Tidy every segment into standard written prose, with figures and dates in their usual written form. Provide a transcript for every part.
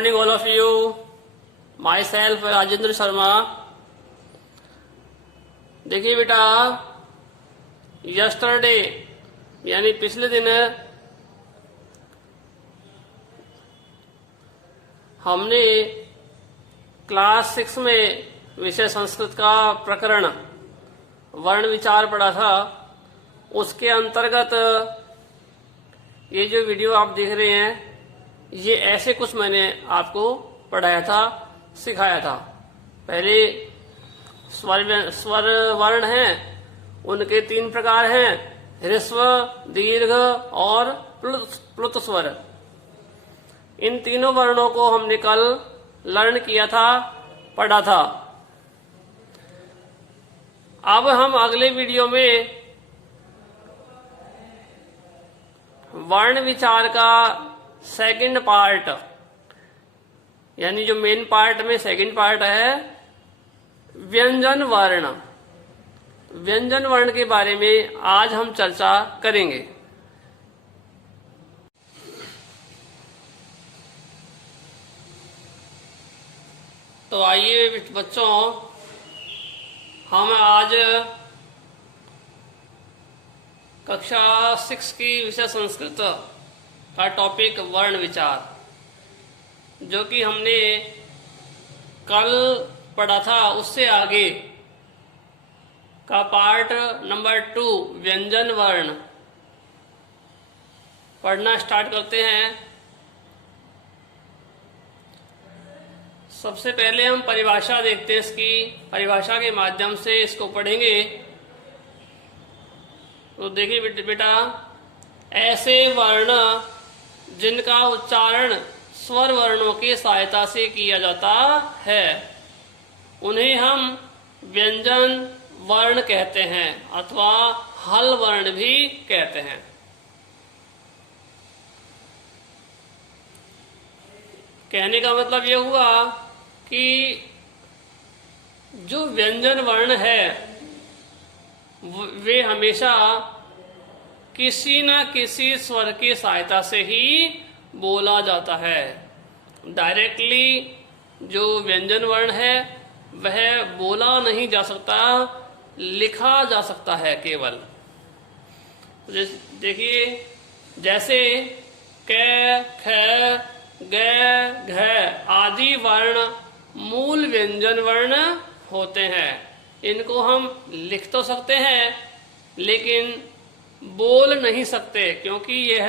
morning all of you. Myself Rajendra Sharma. देखिए बेटा, yesterday यानी पिछले दिन हमने क्लास 6 में विषय संस्कृत का प्रकरण वर्ण विचार पढ़ा था. उसके अंतर्गत ये जो वीडियो आप देख रहे हैं, ये ऐसे कुछ मैंने आपको पढ़ाया था, सिखाया था. पहले स्वर वर्ण हैं, उनके 3 प्रकार हैं, ह्रस्व, दीर्घ और प्लुत स्वर. इन तीनों वर्णों को हमने कल लर्न किया था, पढ़ा था. अब हम अगले वीडियो में वर्ण विचार का सेकंड पार्ट, यानी जो मेन पार्ट में सेकंड पार्ट है, व्यंजन वर्ण. व्यंजन वर्ण के बारे में आज हम चर्चा करेंगे. तो आइए बच्चों, हम आज कक्षा 6 की विषय संस्कृत का टॉपिक वर्ण विचार, जो कि हमने कल पढ़ा था, उससे आगे का पार्ट नंबर 2 व्यंजन वर्ण पढ़ना स्टार्ट करते हैं. सबसे पहले हम परिभाषा देखते हैं. इसकी परिभाषा के माध्यम से इसको पढ़ेंगे. तो देखिए बेटा, ऐसे वर्ण जिनका उच्चारण स्वर वर्णों की सहायता से किया जाता है, उन्हें हम व्यंजन वर्ण कहते हैं अथवा हल वर्ण भी कहते हैं. कहने का मतलब यह हुआ कि जो व्यंजन वर्ण है वे हमेशा किसी न किसी स्वर की सहायता से ही बोला जाता है. डायरेक्टली जो व्यंजन वर्ण है वह बोला नहीं जा सकता, लिखा जा सकता है केवल. देखिए, जैसे क, ख, ग, घ आदि वर्ण मूल व्यंजन वर्ण होते हैं. इनको हम लिख तो सकते हैं लेकिन बोल नहीं सकते, क्योंकि यह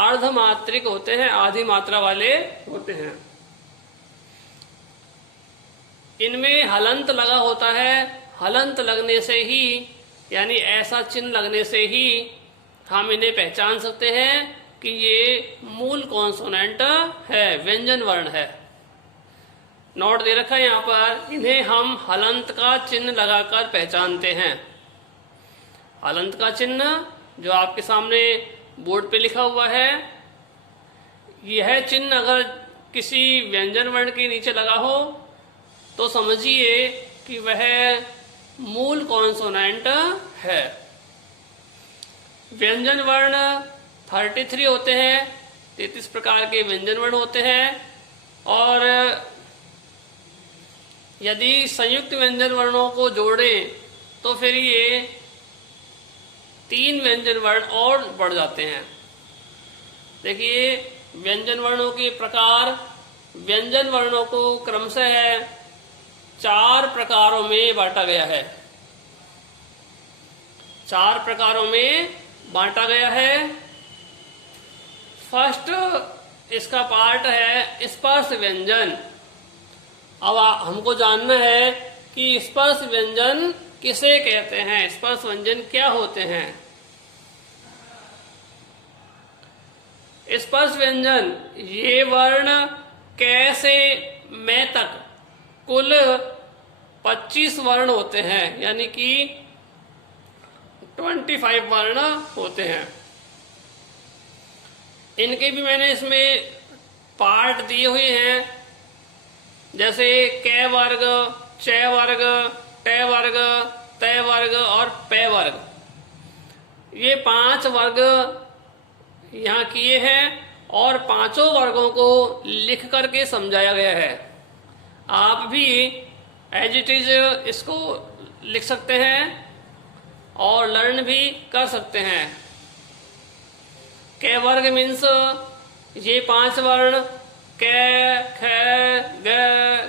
अर्धमात्रिक होते हैं, आधी मात्रा वाले होते हैं. इनमें हलंत लगा होता है. हलंत लगने से ही, यानी ऐसा चिन्ह लगने से ही हम इन्हें पहचान सकते हैं कि ये मूल कॉन्सोनेंट है, व्यंजन वर्ण है. नोट दे रखा है यहाँ पर. इन्हें हम हलंत का चिन्ह लगाकर पहचानते हैं. हलंत का चिन्ह जो आपके सामने बोर्ड पे लिखा हुआ है, यह चिन्ह अगर किसी व्यंजन वर्ण के नीचे लगा हो तो समझिए कि वह मूल कॉन्सोनेंट है. व्यंजन वर्ण 33 होते हैं. 33 प्रकार के व्यंजन वर्ण होते हैं. और यदि संयुक्त व्यंजन वर्णों को जोड़ें तो फिर ये 3 व्यंजन वर्ण और बढ़ जाते हैं. देखिए, व्यंजन वर्णों के प्रकार, व्यंजन वर्णों को क्रमशः 4 प्रकारों में बांटा गया है. 4 प्रकारों में बांटा गया है. फर्स्ट इसका पार्ट है स्पर्श व्यंजन. अब हमको जानना है कि स्पर्श व्यंजन किसे कहते हैं, स्पर्श व्यंजन क्या होते हैं. स्पर्श व्यंजन ये वर्ण कैसे मैं तक कुल 25 वर्ण होते हैं, यानी कि 25 वर्ण होते हैं. इनके भी मैंने इसमें पार्ट दिए हुए हैं, जैसे क वर्ग, च वर्ग, ट वर्ग, त वर्ग और प वर्ग. ये 5 वर्ग यहाँ किए हैं और पांचों वर्गों को लिख करके समझाया गया है। आप भी एज इट इज इसको लिख सकते हैं और लर्न भी कर सकते हैं। क वर्ग मीन्स ये 5 वर्ण क, ख, ग,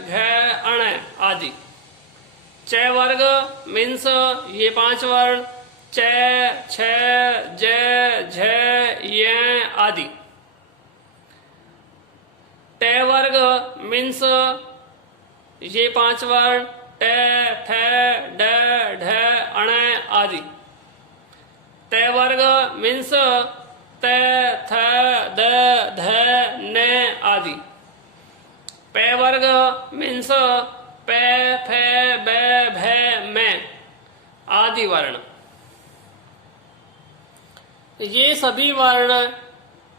घ, अण आदि। च वर्ग मीन्स ये 5 वर्ण च, छ, ज, झ, य आदि। ट वर्ग मीन्स ये 5 वर्ण ट, ठ, ड, ढ, अण आदि। त वर्ग मीन्स त, थ, द, ध, न आदि। प वर्ग मीन्स प, फ, ब, भ, म आदि वर्ण। ये सभी वर्ण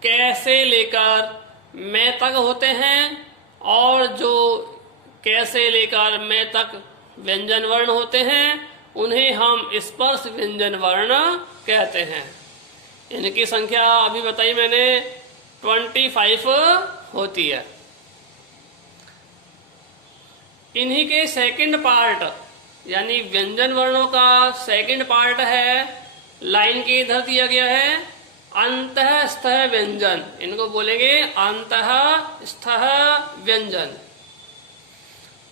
क से लेकर मैं तक होते हैं और जो क से लेकर मैं तक व्यंजन वर्ण होते हैं उन्हें हम स्पर्श व्यंजन वर्ण कहते हैं। इनकी संख्या अभी बताई मैंने 25 होती है। इन्हीं के सेकंड पार्ट यानी व्यंजन वर्णों का सेकंड पार्ट है, लाइन के इधर दिया गया है अंतःस्थ व्यंजन। इनको बोलेंगे अंतःस्थ व्यंजन।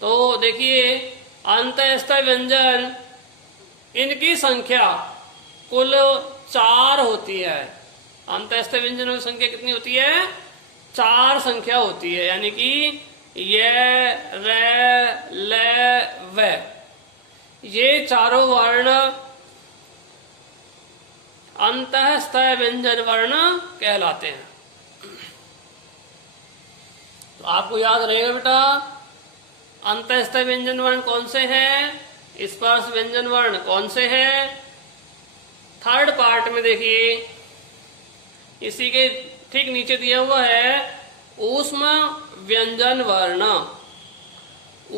तो देखिए अंतःस्थ व्यंजन इनकी संख्या कुल 4 होती है। अंतःस्थ व्यंजनों की संख्या कितनी होती है? 4 संख्या होती है, यानी कि य, र, ल, व। ये चारों वर्ण अंतःस्थ व्यंजन वर्ण कहलाते हैं। तो आपको याद रहेगा बेटा अंतःस्थ व्यंजन वर्ण कौन से हैं, स्पर्श व्यंजन वर्ण कौन से हैं। थर्ड पार्ट में देखिए इसी के ठीक नीचे दिया हुआ है ऊष्म व्यंजन वर्ण।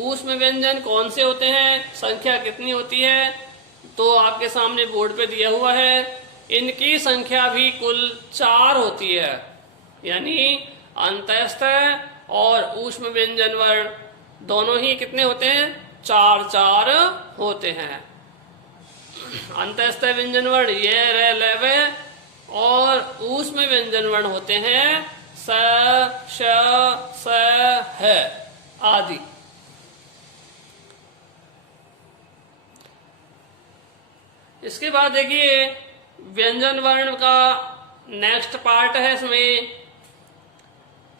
ऊष्म व्यंजन कौन से होते हैं, संख्या कितनी होती है, तो आपके सामने बोर्ड पे दिया हुआ है। इनकी संख्या भी कुल 4 होती है, यानी अंतःस्थ और ऊष्म व्यंजन वर्ण दोनों ही कितने होते हैं? 4 होते हैं। अंतःस्थ व्यंजन वर्ण ये, र, ल, व और ऊष्म व्यंजन वर्ण होते हैं स, श, स, ह आदि। इसके बाद देखिए व्यंजन वर्ण का नेक्स्ट पार्ट है, इसमें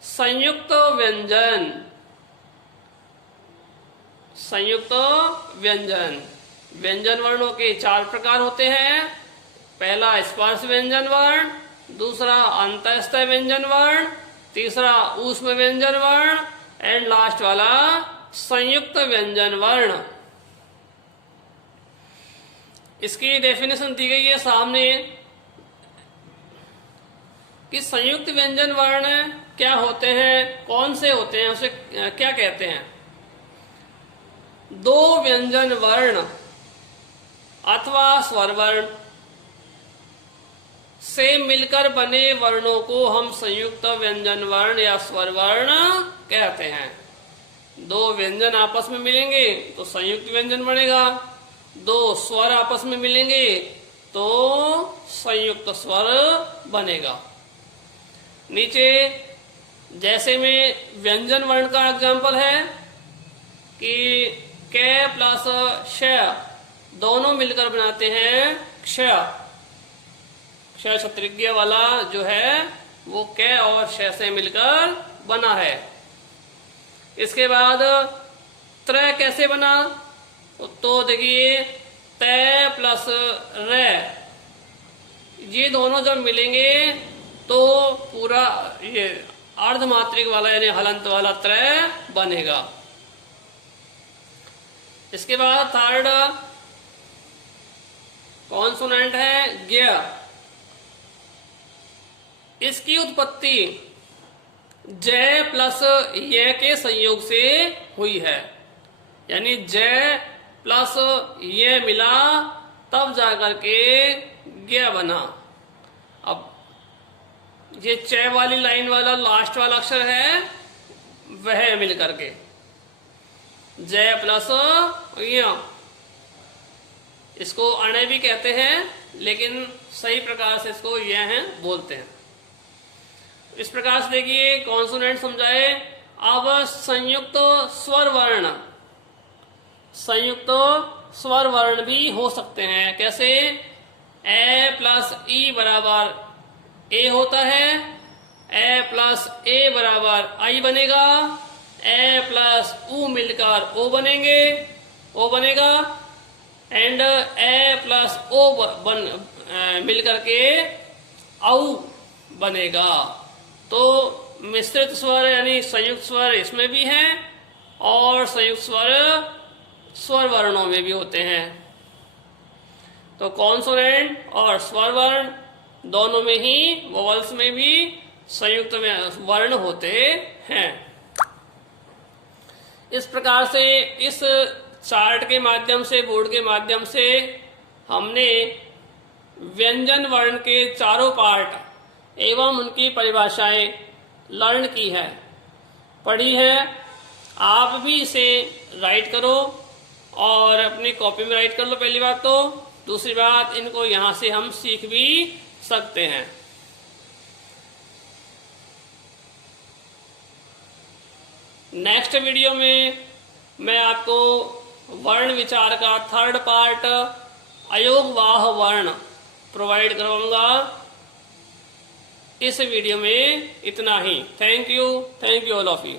संयुक्त व्यंजन। संयुक्त व्यंजन, व्यंजन वर्णों के 4 प्रकार होते हैं। पहला स्पर्श व्यंजन वर्ण, दूसरा अंतःस्थ व्यंजन वर्ण, तीसरा ऊष्म व्यंजन वर्ण एंड लास्ट वाला संयुक्त व्यंजन वर्ण। इसकी डेफिनेशन दी गई है सामने कि संयुक्त व्यंजन वर्ण क्या होते हैं, कौन से होते हैं, उसे क्या कहते हैं। 2 व्यंजन वर्ण अथवा स्वर वर्ण से मिलकर बने वर्णों को हम संयुक्त व्यंजन वर्ण या स्वर वर्ण कहते हैं। 2 व्यंजन आपस में मिलेंगे तो संयुक्त व्यंजन बनेगा, 2 स्वर आपस में मिलेंगे तो संयुक्त स्वर बनेगा। नीचे जैसे में व्यंजन वर्ण का एग्जाम्पल है कि क प्लस श दोनों मिलकर बनाते हैं क्ष। क्ष क्षत्रिय वाला जो है वो क और श से मिलकर बना है। इसके बाद त्र कैसे बना, तो देखिए त प्लस र ये दोनों जब मिलेंगे तो पूरा ये अर्धमात्रिक वाला यानी हलंत वाला त्र बनेगा। इसके बाद थर्ड कॉन्सोनेंट है ज्ञ। इसकी उत्पत्ति जय प्लस य के संयोग से हुई है, यानी जय प्लस ये मिला तब जाकर के ज्ञ बना। अब ये च वाली लाइन वाला लास्ट वाला अक्षर है वह मिल करके जय प्लस य। इसको अणे भी कहते हैं, लेकिन सही प्रकार से इसको यह है बोलते हैं। इस प्रकार से देखिए कॉन्सोनेंट समझाए। अब संयुक्त स्वर वर्ण, संयुक्त स्वर वर्ण भी हो सकते हैं। कैसे? ए प्लस ई बराबर ए होता है, ए प्लस ए बराबर आई बनेगा, ए प्लस ऊ मिलकर ओ बनेंगे, ओ बनेगा, एंड ए प्लस ओ मिलकर के औ बनेगा। तो मिश्रित स्वर यानी संयुक्त स्वर इसमें भी हैं और संयुक्त स्वर स्वर वर्णों में भी होते हैं। तो कॉन्सोनेंट और स्वर वर्ण दोनों में ही, वोवल्स में भी संयुक्त में वर्ण होते हैं। इस प्रकार से इस चार्ट के माध्यम से, बोर्ड के माध्यम से हमने व्यंजन वर्ण के चारों पार्ट एवं उनकी परिभाषाएं लर्न की है, पढ़ी है। आप भी इसे राइट करो और अपनी कॉपी में राइट कर लो, पहली बात तो। दूसरी बात, इनको यहां से हम सीख भी सकते हैं। नेक्स्ट वीडियो में मैं आपको वर्ण विचार का थर्ड पार्ट अयोगवाह वर्ण प्रोवाइड करवाऊंगा। इस वीडियो में इतना ही। Thank you all of you.